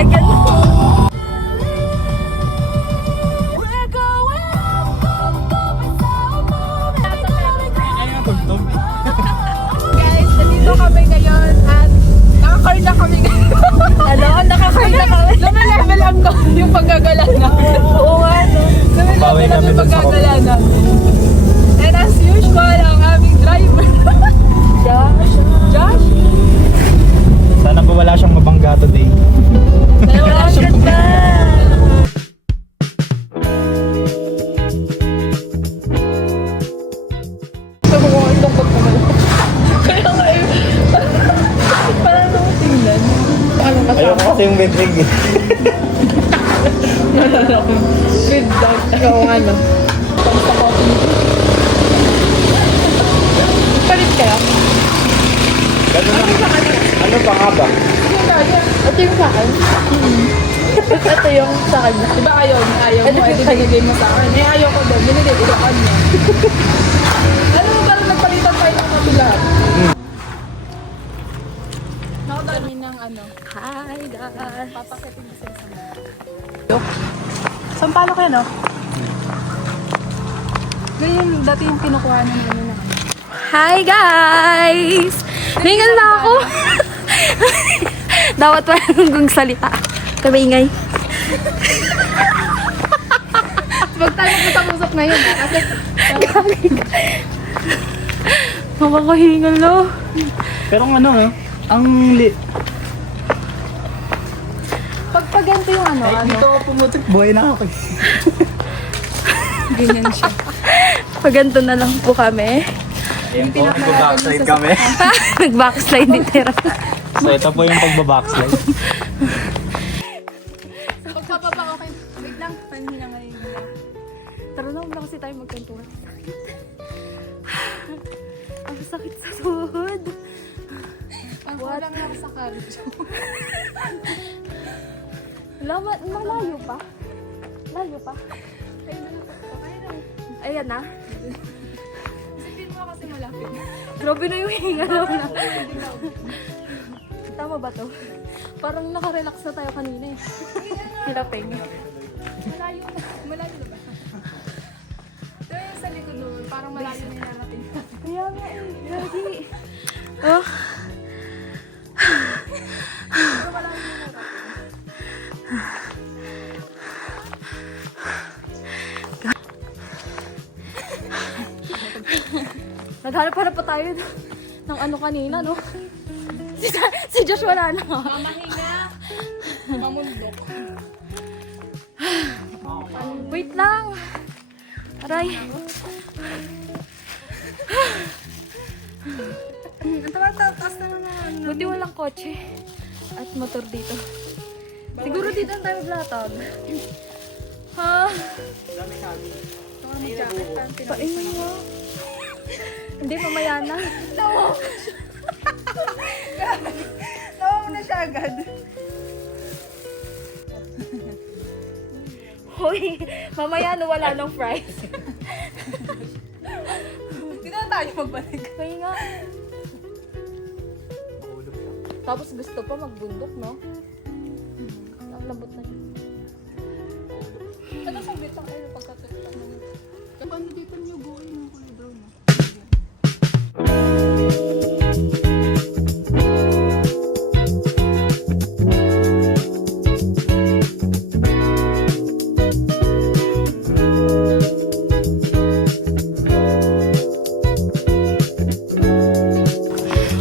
Lagyan mo. Guys, nandito kami ngayon at naka-car na kami ngayon. Ano? Naka-car na kami. Level up ko yung paggagala namin. Oo nga, no? Level up yung paggagala namin. And as usual, ang aming driver. Josh? Sana po wala siyang mabangga today. Sana wala siyang mabangga. Ayoko kasi yung bedrig eh. Nalala ko. Good dog. Ikaw nga no. Pagka coffee. Palit ka lang. Ganun lang. Ano pa nga ba? Ito yung sa akin. Ito yung sa akin. Diba ayaw mo? Ito yung binigay mo sa akin. Eh ayaw ko doon. Binigay ko doon niya. Ano mo parang nagpalitan tayo ng kapila? Nakadami ng ano. Hi guys. Papakitin mo sa isang. Sampalo kayo no? Ganyan dati yung kinukuha ng ano na. Hi guys! Ningal na ako! Dapat pa hanggang salita. Kamingay. Huwag tayo magpusap ngayon ha? Kasi... Makakahingal no? Pero ang ano ang Pag ganito yung ano, dito ako pumutik, buhay na ako. Ganyan siya. Pag ganito na lang po kami. Ayun po, nagbabackslide kami. Nag-backslide ni Tera. So ito po yung pagbabackslide. Pagpapapa, okay. Wait lang, panhina ngayon. Tara na, wala kasi tayo magkantuhan. Ang sakit sa tuhod. Ang kulang lang sa cardio. Malayo pa? Layo pa? Ayan na. Isipin mo kasi malapit. Grabe na yung hinga na. Tama ba to? Parang nakarelax na tayo kanina eh. Hirapin. Malayo na. Malayo na ba? Ito yung sa likod doon. Parang malayo na narating. Kaya nga eh. Lagi. Oh. Pero malayo na narating. Naghanap-hanap pa tayo ng ano kanina, no? Si Josh wala na. Mamahinga. Mamundok. Wait lang. Aray. Ang taas na naman. Buti walang kotse at motor dito. Siguro dito ang tayo blatag. Ha? Paingin mo. Hindi, mamaya na. Nawa mo na siya agad. Hoy, mamaya na wala ng fries. Hindi na tayo magbalik. Kaya nga. Tapos gusto pa magbundok, no? Ang lambot na yun. Ano sa bitang kayo pagkatutan mo? Paano dito niyo buhay ng kulay brown na?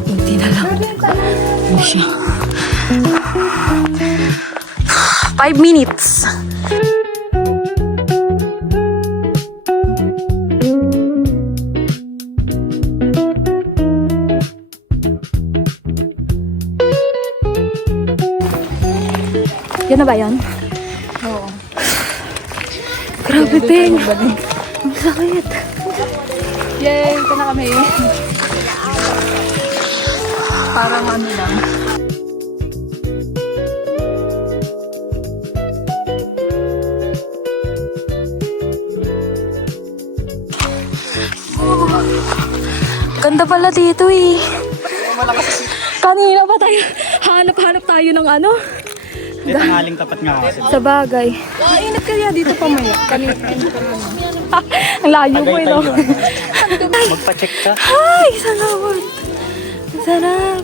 Buti na lang. Ano siya? 5 minutes. Yan na ba yan? Oo. Grabe, Peng. Ang sakit. Yay! Ito na kami. Parang ano lang. Ganda pala dito eh. Kanina pa tayo, hanap-hanap tayo ng ano. Hindi, tanghaling tapat nga kasi. Sa bagay. Init kaya dito pa maya. Kanina. Ang layo mo, no? Magpa-check ka. Ay, salamat. Ang sarap.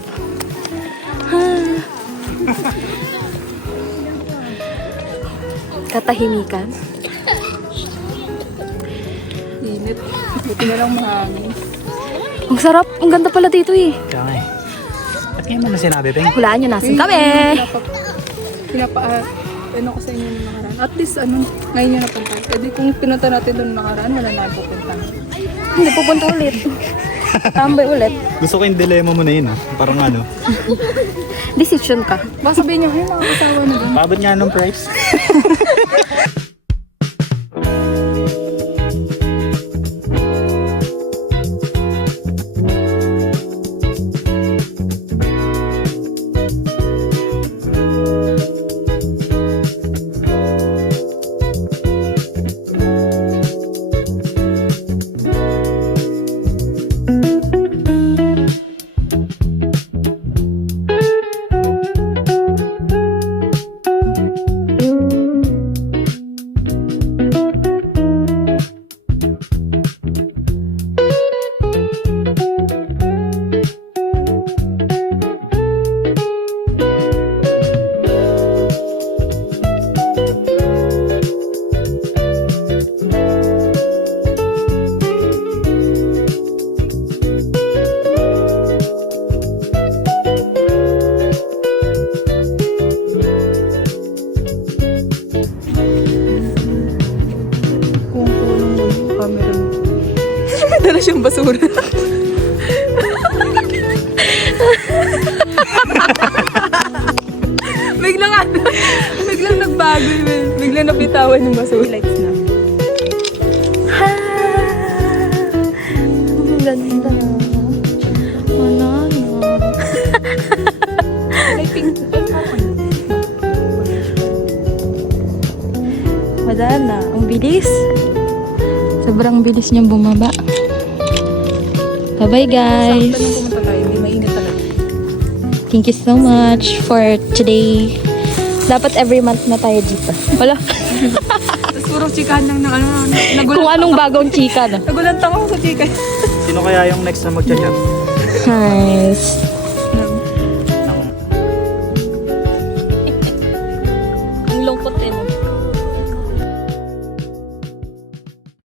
Katahimikan. Init. Buti na lang mahangin. Ang sarap. Ang ganda pala dito eh. Kaya nga eh. Ba't ngayon mo na sinabi, Beng? Hulaan nyo, nasan kami. Ano ko sa inyo nung nakaraan. At least ngayon yung napunta. Kasi kung pinunta natin doon nung nakaraan, wala na pupunta. Hindi pupunta ulit. Tambay ulit. Gusto ko yung dilemma mo na yun, ah. Parang ano. Decision ka. Baka sabihin nyo, ay makakasawa na doon. Paabot nga nung price. Kung tulong mo yung camera mo. Dala siyang basura. biglang nagbago yun. Biglang napitawan yung basura. Lights na. Ha! Ang ganda. Ano, ano. May pink. Wala na. Ang bilis. Sobrang bilis niyang bumaba. Bye-bye, guys. Sakto nung pumunta tayo, may mainit talaga. Thank you so much for today. Dapat every month na tayo dito. Wala. Tapos puro chikahan lang ng nagulat. Kung anong bagong chika na. Nagulat ako sa chika. Sino kaya yung next na magcha-chat? Nice.